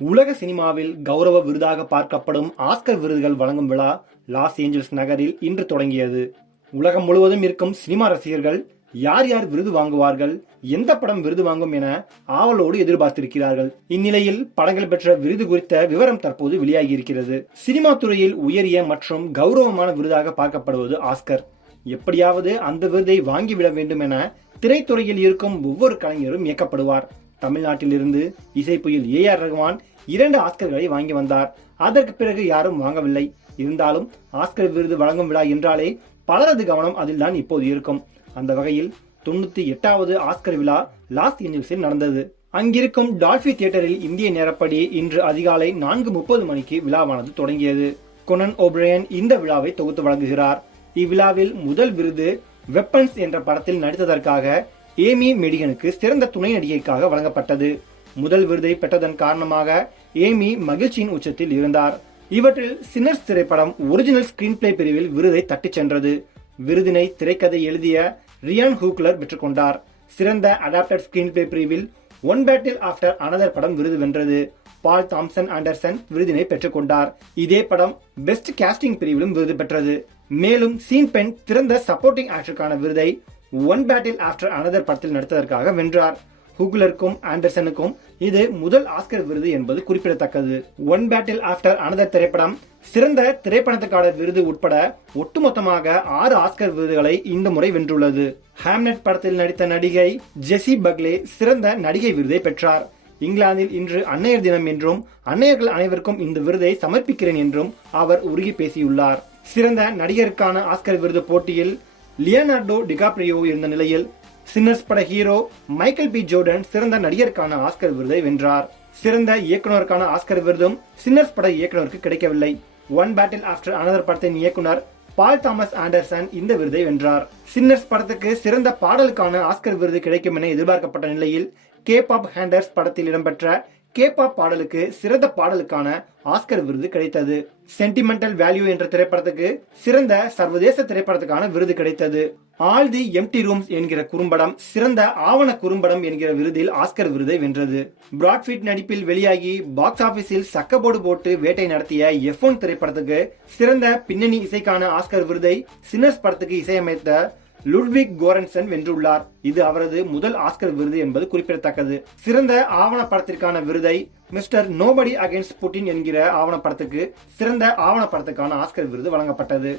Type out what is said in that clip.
உலக சினிமாவில் கௌரவ விருதாக பார்க்கப்படும் ஆஸ்கர் விருதுகள் வழங்கும் விழா லாஸ் ஏஞ்சல்ஸ் நகரில் இன்று தொடங்கியது. உலகம் முழுவதும் இருக்கும் சினிமா ரசிகர்கள் யார் யார் விருது வாங்குவார்கள், எந்த படம் விருது வாங்கும் என ஆவலோடு எதிர்பார்த்திருக்கிறார்கள். இந்நிலையில் படங்கள் பெற்ற விருது குறித்த விவரம் தற்போது வெளியாகி இருக்கிறது. சினிமா துறையில் உயரிய மற்றும் கௌரவமான விருதாக பார்க்கப்படுவது ஆஸ்கர். எப்படியாவது அந்த விருதை வாங்கிவிட வேண்டும் என திரைத்துறையில் இருக்கும் ஒவ்வொரு கலைஞரும் இயக்கப்படுவார். தமிழ்நாட்டிலிருந்து இசைப்புயல் AR ரஹ்மான் 2 ஆஸ்கர்களை வாங்கி வந்தார். அதற்கு பிறகு யாரும் வாங்கவில்லை. இருந்தாலும் ஆஸ்கர் விருது வழங்கும் விழா என்றாலே பலரது கவனம் அதில்தான் இப்போது இருக்கும். அந்த வகையில் 98வது ஆஸ்கர் விழா லாஸ் ஏஞ்சல்ஸில் நடந்தது. அங்கிருக்கும் டால்பி தியேட்டரில் இந்திய நேரப்படி இன்று அதிகாலை 4:30 மணிக்கு விழாவானது தொடங்கியது. கொனன் ஓப்ரையன் இந்த விழாவை தொகுத்து வழங்குகிறார். இவ்விழாவில் முதல் விருது வெப்பன்ஸ் என்ற படத்தில் நடித்ததற்காக ஏமி மெடிகனுக்கு சிறந்த துணை நடிகைக்காக வழங்கப்பட்டது. முதல் விருதை பெற்றதன் காரணமாக ஏமி மகிழ்ச்சியின் உச்சத்தில் இருந்தார். இவற்றில் சின்னர்ஸ் திரைப்படம் ஒரிஜினல் ஸ்கிரீன் பிளே பிரிவில் விருதை தட்டிச் சென்றது. விருதினை திரைக்கதை எழுதிய ரியான் ஹூக்லர் பெற்றுக்கொண்டார். சிறந்த அடாப்டட் ஸ்கிரீன் பிளே பிரிவில் ஒன் பேட்டில் ஆஃப்டர் அனதர் படம் விருது வென்றது. பால் தாம்சன் ஆண்டர்சன் விருதினை பெற்றுக்கொண்டார். இதே படம் பெஸ்ட் காஸ்டிங் பிரிவிலும் விருது பெற்றது. மேலும் சீன் பென் சிறந்த சப்போர்ட்டிங் ஆக்டருக்கான விருதை ஒன் பேட்டில் ஆஃப்டர் அனதர் படத்தில் நடித்ததற்காக வென்றார். ஹூக்லருக்கும் ஆண்டர்சனுக்கும் இது முதல் ஆஸ்கர் விருது என்பது குறிப்பிடத்தக்கது. ஒன் பேட்டில் ஆஃப்டர் அனதர் திரைப்படம் சிறந்த திரைப்படத்துக்கான விருது உட்பட ஒட்டுமொத்தமாக 6 ஆஸ்கர் விருதுகளை இந்த முறை வென்றுள்ளது. ஹாம்லெட் படத்தில் நடித்த நடிகை ஜெசி பக்லே சிறந்த நடிகை விருதை பெற்றார். இங்கிலாந்தில் இன்று அன்னையர் தினம் என்றும் அன்னையர்கள் அனைவருக்கும் இந்த விருதை சமர்ப்பிக்கிறேன் என்றும் அவர் உருகி பேசியுள்ளார். சிறந்த நடிகருக்கான ஆஸ்கர் விருது போட்டியில் லியோனார்டோ டிகாப்ரியோ இருந்த நிலையில் சின்னர்ஸ் பட ஹீரோ மைக்கேல் பி ஜோர்டன் சிறந்த நடிகருக்கான ஆஸ்கர் விருதை வென்றார். சிறந்த இயக்குனருக்கான ஆஸ்கர் விருதும் சின்னர்ஸ் பட இயக்குனருக்கு கிடைக்கவில்லை. ஒன் பேட்டில் ஆஃப்டர் அனதர் படத்தின் இயக்குனர் பால் தாமஸ் ஆண்டர்சன் இந்த விருதை வென்றார். சின்னர்ஸ் படத்துக்கு சிறந்த பாடலுக்கான ஆஸ்கர் விருது கிடைக்கும் என எதிர்பார்க்கப்பட்ட நிலையில் கேபாப் ஹேண்டர்ஸ் படத்தில் இடம்பெற்ற கேபாப் பாடலுக்கு சிறந்த பாடலுக்கான ஆஸ்கர் விருது கிடைத்தது. சென்டிமெண்டல் வேல்யூ என்ற திரைப்படத்துக்கு சிறந்த சர்வதேச திரைப்படத்துக்கான விருது கிடைத்தது. ஆல் தி எம்டி ரூம்ஸ் என்கிற குறும்படம் சிறந்த ஆவண குறும்படம் என்கிற விருதில் ஆஸ்கர் விருதை வென்றது. பிராட்ஃபீட் நடிப்பில் வெளியாகி பாக்ஸ் ஆபீஸில் சக்கபோர்டு போட்டு வேட்டை நடத்திய F1 திரைப்படத்துக்கு சிறந்த பின்னணி இசைக்கான ஆஸ்கர் விருதை சின்னர்ஸ் படத்துக்கு இசையமைத்த லுட்விக் கோரன்சன் வென்றுள்ளார். இது அவரது முதல் ஆஸ்கர் விருது என்பது குறிப்பிடத்தக்கது. சிறந்த ஆவண படத்திற்கான விருதை மிஸ்டர் நோபடி அகைன்ஸ்ட் புட்டின் என்கிற ஆவண படத்துக்கு சிறந்த ஆவண படத்துக்கான ஆஸ்கர் விருது வழங்கப்பட்டது.